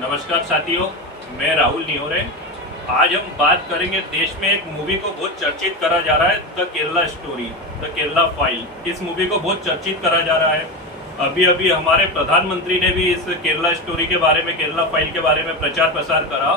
नमस्कार साथियों, मैं राहुल निहोरे। आज हम बात करेंगे, देश में एक मूवी को बहुत चर्चित करा जा रहा है, the Kerala story, the Kerala file. इस मूवी को बहुत चर्चित करा जा रहा है। अभी अभी हमारे प्रधानमंत्री ने भी इस केरला स्टोरी के बारे में, केरला फाइल के बारे में प्रचार प्रसार करा।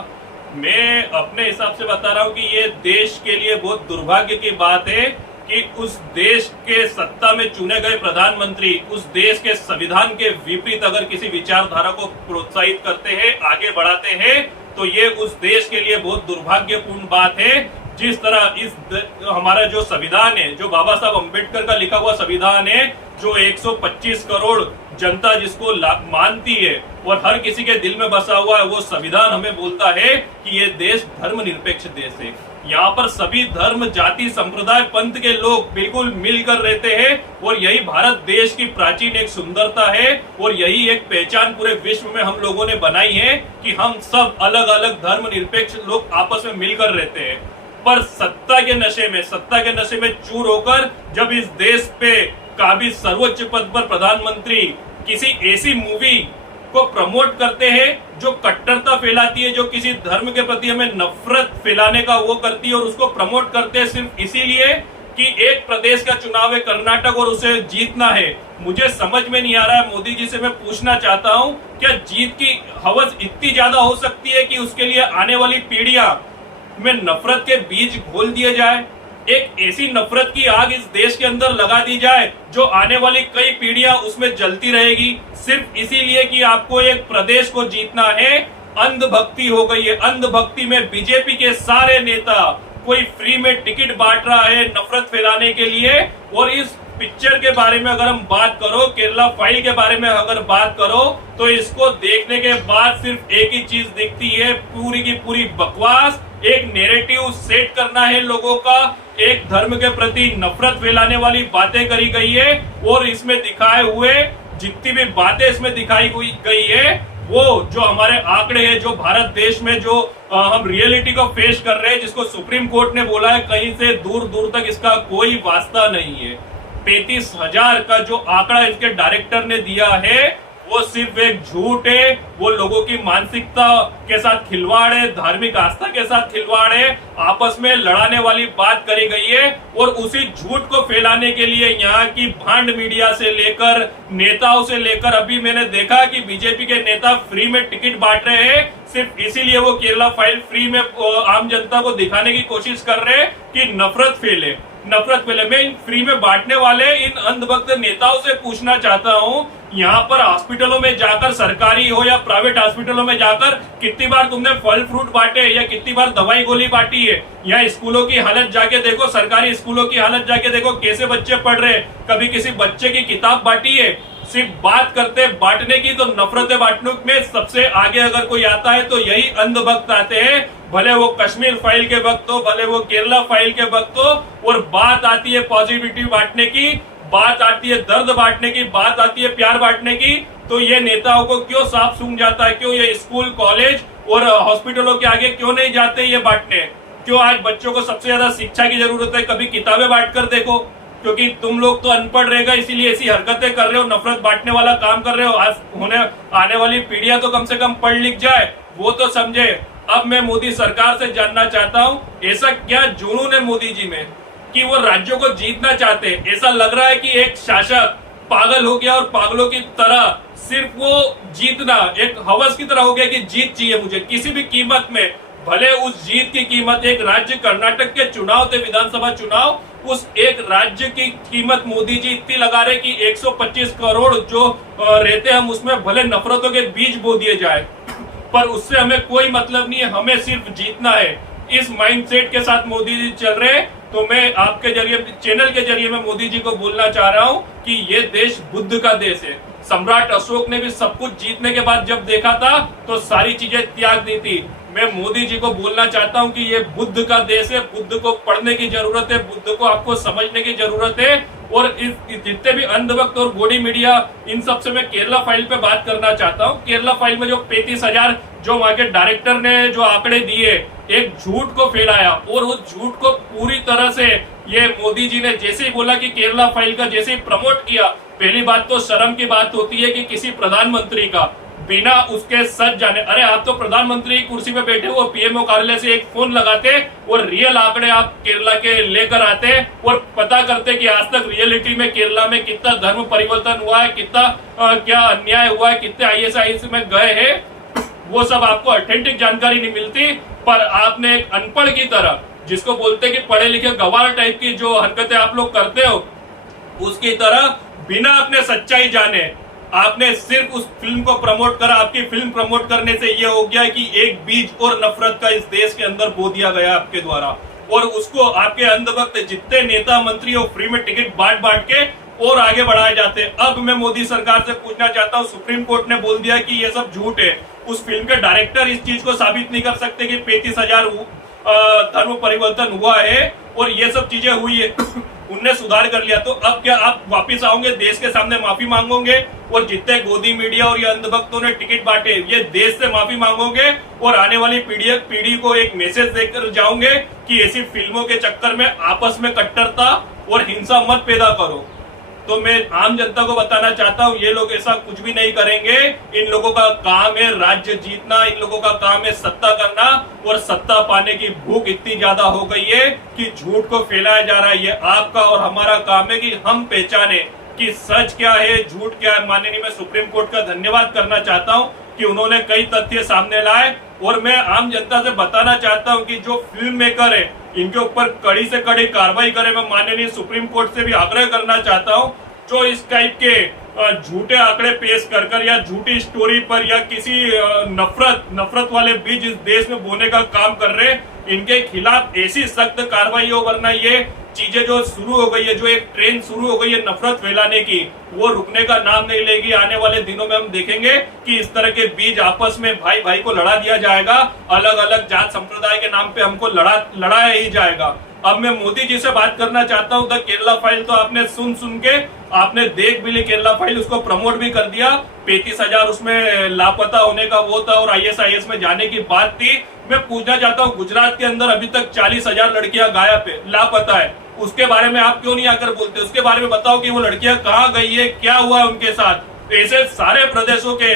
मैं अपने हिसाब से बता रहा हूँ कि ये देश के लिए बहुत दुर्भाग्य की बात है कि उस देश के सत्ता में चुने गए प्रधानमंत्री उस देश के संविधान के विपरीत अगर किसी विचारधारा को प्रोत्साहित करते हैं, आगे बढ़ाते हैं, तो ये उस देश के लिए बहुत दुर्भाग्यपूर्ण बात है। जिस तरह हमारा जो संविधान है, जो बाबा साहब अम्बेडकर का लिखा हुआ संविधान है, जो 125 करोड़ जनता जिसको मानती है और हर किसी के दिल में बसा हुआ है, वो संविधान हमें बोलता है कि ये देश धर्मनिरपेक्ष देश है। यहाँ पर सभी धर्म, जाति, संप्रदाय, पंथ के लोग बिल्कुल मिलकर रहते हैं और यही भारत देश की प्राचीन एक सुंदरता है और यही एक पहचान पूरे विश्व में हम लोगों ने बनाई है कि हम सब अलग अलग धर्मनिरपेक्ष लोग आपस में मिलकर रहते हैं। पर सत्ता के नशे में चूर होकर जब इस देश पे काबिज सर्वोच्च पद पर प्रधानमंत्री किसी ऐसी मूवी को प्रमोट करते हैं जो कट्टरता फैलाती है, जो किसी धर्म के प्रति हमें नफरत फैलाने का वो करती है, और उसको प्रमोट करते हैं सिर्फ इसीलिए कि एक प्रदेश का चुनाव है कर्नाटक और उसे जीतना है। मुझे समझ में नहीं आ रहा है। मोदी जी से मैं पूछना चाहता हूं, क्या जीत की हवस इतनी ज्यादा हो सकती है कि उसके लिए आने वाली पीढ़ियां में नफरत के बीज घोल दिए जाए, एक ऐसी नफरत की आग इस देश के अंदर लगा दी जाए जो आने वाली कई पीढ़ियां उसमें जलती रहेगी, सिर्फ इसीलिए कि आपको एक प्रदेश को जीतना है। अंधभक्ति हो गई है। अंधभक्ति में बीजेपी के सारे नेता कोई फ्री में टिकट बांट रहा है नफरत फैलाने के लिए। और इस पिक्चर के बारे में अगर हम बात करो, केरला फाइल के बारे में अगर बात करो, तो इसको देखने के बाद सिर्फ एक ही चीज दिखती है, पूरी की पूरी बकवास। एक नैरेटिव सेट करना है लोगों का, एक धर्म के प्रति नफरत फैलाने वाली बातें करी गई है। और इसमें दिखाए हुए जितनी भी बातें इसमें दिखाई गई है, वो जो हमारे आंकड़े हैं, जो भारत देश में जो हम रियलिटी को फेस कर रहे हैं, जिसको सुप्रीम कोर्ट ने बोला है कहीं से दूर दूर तक इसका कोई वास्ता नहीं है। 35,000 का जो आंकड़ा इसके डायरेक्टर ने दिया है, वो सिर्फ एक झूठ है। वो लोगों की मानसिकता के साथ खिलवाड़ है, धार्मिक आस्था के साथ खिलवाड़ है, आपस में लड़ाने वाली बात करी गई है। और उसी झूठ को फैलाने के लिए यहाँ की भांड मीडिया से लेकर नेताओं से लेकर, अभी मैंने देखा कि बीजेपी के नेता फ्री में टिकट बांट रहे हैं, सिर्फ इसीलिए वो केरला फाइल फ्री में आम जनता को दिखाने की कोशिश कर रहे हैं कि नफरत फैले। मैं इन फ्री में बांटने वाले इन अंधभक्त नेताओं से पूछना चाहता हूँ, यहाँ पर हॉस्पिटलों में जाकर, सरकारी हो या प्राइवेट हॉस्पिटलों में जाकर कितनी बार तुमने फल फ्रूट बांटे या कितनी बार दवाई गोली बांटी है? या स्कूलों की हालत जाके देखो, सरकारी स्कूलों की हालत जाके देखो, कैसे बच्चे पढ़ रहे हैं। कभी किसी बच्चे की किताब बांटी है? सिर्फ बात करते बांटने की, तो नफरतें बांटने में सबसे आगे अगर कोई आता है तो यही अंधभक्त आते हैं। भले वो कश्मीर फाइल के वक्त हो, भले वो केरला फाइल के वक्त हो। और बात आती है पॉजिटिविटी बांटने की, बात आती है दर्द बांटने की, बात आती है प्यार बांटने की, तो ये नेताओं को क्यों साफ सूंघ जाता है? क्यों ये स्कूल, कॉलेज और हॉस्पिटलों के आगे क्यों नहीं जाते ये बांटने? क्यों आज बच्चों को सबसे ज्यादा शिक्षा की जरूरत है? कभी किताबें बांट कर देखो, क्योंकि तुम लोग तो अनपढ़ रहेगा, इसीलिए ऐसी हरकतें कर रहे हो, नफरत बांटने वाला काम कर रहे हो। आज आने वाली पीढ़ियां तो कम से कम पढ़ लिख जाए, वो तो समझे। अब मैं मोदी सरकार से जानना चाहता हूँ, ऐसा क्या जुनून है मोदी जी में कि वो राज्यों को जीतना चाहते हैं? ऐसा लग रहा है कि एक शासक पागल हो गया और पागलों की तरह सिर्फ वो जीतना एक हवस की तरह हो गया कि जीत चाहिए मुझे किसी भी कीमत में। भले उस जीत की कीमत, एक राज्य कर्नाटक के चुनाव थे, विधानसभा चुनाव, उस एक राज्य की कीमत मोदी जी इतनी लगा रहे कि 125 करोड़ जो रहते हम उसमें भले नफरतों के बीज बो दिए जाए, पर उससे हमें कोई मतलब नहीं है, हमें सिर्फ जीतना है। इस माइंडसेट के साथ मोदी जी चल रहे हैं। तो मैं आपके जरिए, चैनल के जरिए मैं मोदी जी को बोलना चाह रहा हूँ कि ये देश बुद्ध का देश है। सम्राट अशोक ने भी सब कुछ जीतने के बाद जब देखा था तो सारी चीजें त्याग दी थी। मैं मोदी जी को बोलना चाहता हूं कि ये बुद्ध का देश है, बुद्ध को पढ़ने की जरूरत है, बुद्ध को आपको समझने की जरूरत है। और जितने भी अंधभक्त और गोडी मीडिया, इन सब से मैं केरला फाइल पे बात करना चाहता हूँ। केरला फाइल में जो 35,000 जो वहां के डायरेक्टर ने जो आंकड़े दिए, एक झूठ को फैलाया और उस झूठ को पूरी तरह से ये मोदी जी ने जैसे ही बोला कि केरला फाइल का जैसे ही प्रमोट किया, पहली बात तो शर्म की बात होती है कि किसी प्रधानमंत्री का बिना उसके सच जाने। अरे आप तो प्रधानमंत्री की कुर्सी पे बैठे हो, पीएमओ कार्यालय से एक फोन लगाते और रियल आंकड़े आप केरला के लेकर आते और पता करते कि आज तक रियलिटी में केरला में कितना धर्म परिवर्तन हुआ है, कितना क्या अन्याय हुआ है, कितने आईएसआईएस में गए हैं, वो सब आपको ऑथेंटिक जानकारी नहीं मिलती। पर आपने एक अनपढ़ की तरह, जिसको बोलते कि पढ़े लिखे गवार टाइप की जो हरकतें आप लोग करते हो, उसकी तरह बिना अपने सच्चाई जाने आपने सिर्फ उस फिल्म को प्रमोट करा। आपकी फिल्म प्रमोट करने से यह हो गया कि एक बीज और नफरत का इस देश के अंदर बो दिया गया आपके द्वारा, और उसको आपके अंधभक्त जितने नेता मंत्री और फ्री में टिकट बांट बांट के और आगे बढ़ाए जाते। अब मैं मोदी सरकार से पूछना चाहता हूं, सुप्रीम कोर्ट ने बोल दिया कि ये सब झूठ है। उस फिल्म के डायरेक्टर इस चीज को साबित नहीं कर सकते कि 35,000 धर्म परिवर्तन हुआ है और ये सब चीजें हुई है। उनने सुधार कर लिया, तो अब क्या आप वापिस आओगे, देश के सामने माफी मांगोगे और जितने गोदी मीडिया और ये अंधभक्तों ने टिकट बांटे, ये देश से माफी मांगोगे और आने वाली पीढ़ी को एक मैसेज देकर जाओगे कि ऐसी फिल्मों के चक्कर में आपस में कट्टरता और हिंसा मत पैदा करो। तो मैं आम जनता को बताना चाहता हूँ, ये लोग ऐसा कुछ भी नहीं करेंगे। इन लोगों का काम है राज्य जीतना, इन लोगों का काम है सत्ता करना, और सत्ता पाने की भूख इतनी ज्यादा हो गई है कि झूठ को फैलाया जा रहा है। ये आपका और हमारा काम है कि हम पहचाने कि सच क्या है, झूठ क्या है। माननीय मैं सुप्रीम कोर्ट का धन्यवाद करना चाहता हूँ कि उन्होंने कई तथ्य सामने लाए, और मैं आम जनता से बताना चाहता हूं कि जो फिल्म मेकर है इनके ऊपर कड़ी से कड़ी कार्रवाई करे। मैं माननीय सुप्रीम कोर्ट से भी आग्रह करना चाहता हूं, जो इस टाइप के झूठे आंकड़े पेश कर या झूठी स्टोरी पर या किसी नफरत वाले बीज इस देश में बोने का काम कर रहे, इनके खिलाफ ऐसी सख्त कार्रवाई हो, वरना ये चीजें जो शुरू हो गई है, जो एक ट्रेंड शुरू हो गई है नफरत फैलाने की, वो रुकने का नाम नहीं लेगी। आने वाले दिनों में हम देखेंगे कि इस तरह के बीज आपस में भाई भाई को लड़ा दिया जाएगा, अलग अलग जात संप्रदाय के नाम पे हमको लड़ाया ही जाएगा। अब मैं मोदी जी से बात करना चाहता हूं। द केरला फाइल तो आपने सुन के आपने देख भी ली, केरला फाइल उसको प्रमोट भी कर दिया। 35,000 उसमें लापता होने का वो था और आईएसआईएस में जाने की बात थी। मैं पूछना चाहता हूं, गुजरात के अंदर अभी तक 40,000 लड़कियां गायब है, लापता है, उसके बारे में आप क्यों नहीं आकर बोलते? उसके बारे में बताओ कि वो लड़कियां कहाँ गई है, क्या हुआ है उनके साथ। ऐसे सारे प्रदेशों के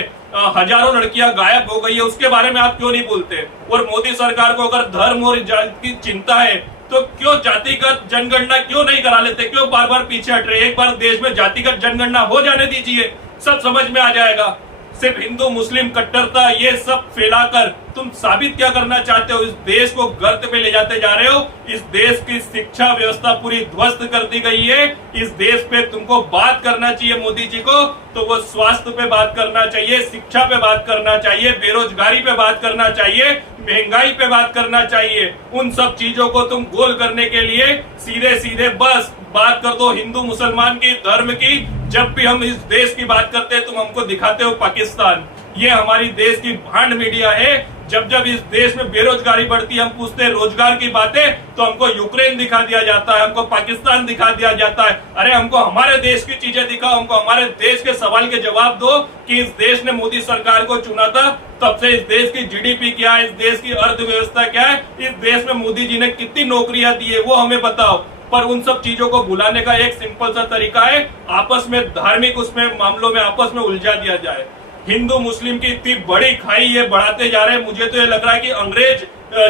हजारों लड़कियां गायब हो गई है, उसके बारे में आप क्यों नहीं बोलते? और मोदी सरकार को अगर धर्म और जाति की चिंता है तो क्यों जातिगत जनगणना क्यों नहीं करा लेते? क्यों बार बार पीछे हट रहे? एक बार देश में जातिगत जनगणना हो जाने दीजिए, सब समझ में आ जाएगा। सिर्फ हिंदू मुस्लिम कट्टरता ये सब फैलाकर तुम साबित क्या करना चाहते हो? इस देश को गर्त पे ले जाते जा रहे हो। इस देश की शिक्षा व्यवस्था पूरी ध्वस्त कर दी गई है। इस देश पे तुमको बात करना चाहिए मोदी जी को, तो वो स्वास्थ्य पे बात करना चाहिए, शिक्षा पे बात करना चाहिए, बेरोजगारी पे बात करना चाहिए, महंगाई पे बात करना चाहिए। उन सब चीजों को तुम गोल करने के लिए सीधे सीधे बस बात कर दो हिंदू मुसलमान की, धर्म की। जब भी हम इस देश की बात करते हैं तुम हमको दिखाते हो पाकिस्तान। ये हमारी देश की भांड मीडिया है। जब जब इस देश में बेरोजगारी बढ़ती है, हम पूछते हैं रोजगार की बातें, तो हमको यूक्रेन दिखा दिया जाता है, हमको पाकिस्तान दिखा दिया जाता है। अरे हमको हमारे देश की चीजें दिखाओ, हमको हमारे देश के सवाल के जवाब दो कि इस देश ने मोदी सरकार को चुना था, तब से इस देश की जीडीपी क्या है, इस देश की अर्थव्यवस्था क्या है, इस देश में मोदी जी ने कितनी नौकरियां दी है, वो हमें बताओ। पर उन सब चीजों को भुलाने का एक सिंपल सा तरीका है, आपस में धार्मिक उसमें मामलों में आपस में उलझा दिया जाए। हिंदू मुस्लिम की इतनी बड़ी खाई ये बढ़ाते जा रहे हैं। मुझे तो ये लग रहा है कि अंग्रेज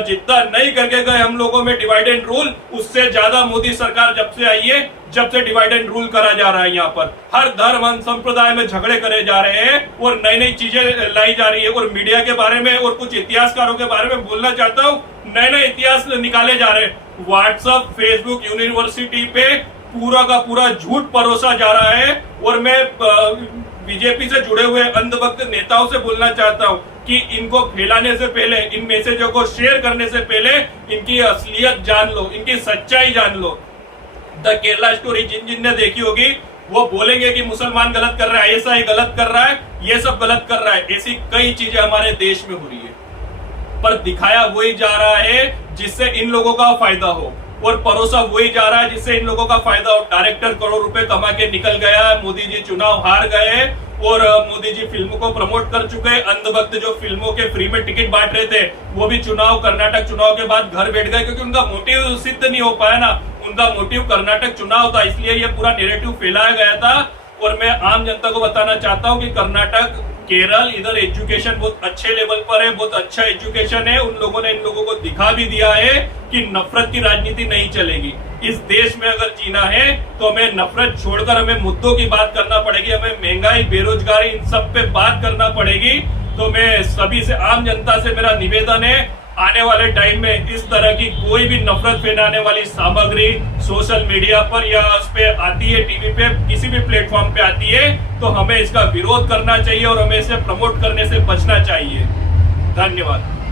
जितना नहीं करके गए हम लोगों में डिवाइड एंड रूल, उससे ज्यादा मोदी सरकार जब से आई है, जब से डिवाइड एंड रूल करा जा रहा है। यहाँ पर हर धर्म संप्रदाय में झगड़े करे जा रहे हैं और नई नई चीजें लाई जा रही है। और मीडिया के बारे में और कुछ इतिहासकारों के बारे में बोलना चाहता हूँ, नए नए इतिहास निकाले जा रहे हैं। व्हाट्सएप, फेसबुक, यूनिवर्सिटी पे पूरा का पूरा झूठ परोसा जा रहा है। और मैं बीजेपी से जुड़े हुए अंधभक्त नेताओं से बोलना चाहता हूं कि इनको फैलाने से पहले, इन मैसेजों को शेयर करने से पहले इनकी असलियत जान लो, इनकी सच्चाई जान लो। द केरला स्टोरी जिन जिन ने देखी होगी वो बोलेंगे कि मुसलमान गलत कर रहा है, ऐसा ही गलत कर रहा है, ये सब गलत कर रहा है। ऐसी कई चीजें हमारे देश में हो रही है, पर दिखाया वही जा रहा है जिससे इन लोगों का फायदा हो, और परोसा वही जा रहा है जिससे इन लोगों का फायदा हो। डायरेक्टर करोड़ रुपए कमा के निकल गया, मोदी जी चुनाव हार गए और मोदी जी फिल्मों को प्रमोट कर चुके। अंधभक्त जो फिल्मों के फ्री में टिकट बांट रहे थे वो भी कर्नाटक चुनाव के बाद घर बैठ गए, क्योंकि उनका मोटिव सिद्ध नहीं हो पाया ना। उनका मोटिव कर्नाटक चुनाव था, इसलिए ये पूरा नैरेटिव फैलाया गया था। और मैं आम जनता को बताना चाहता हूँ कि कर्नाटक केरल इधर एजुकेशन बहुत अच्छे लेवल पर है, बहुत अच्छा एजुकेशन है। उन लोगों ने इन लोगों को दिखा भी दिया है कि नफरत की राजनीति नहीं चलेगी। इस देश में अगर जीना है तो हमें नफरत छोड़कर हमें मुद्दों की बात करना पड़ेगी, हमें महंगाई, बेरोजगारी, इन सब पे बात करना पड़ेगी। तो मैं सभी से, आम जनता से मेरा निवेदन है, आने वाले टाइम में इस तरह की कोई भी नफरत फैलाने वाली सामग्री सोशल मीडिया पर या उस पे आती है, टीवी पे, किसी भी प्लेटफॉर्म पे आती है, तो हमें इसका विरोध करना चाहिए और हमें इसे प्रमोट करने से बचना चाहिए। धन्यवाद।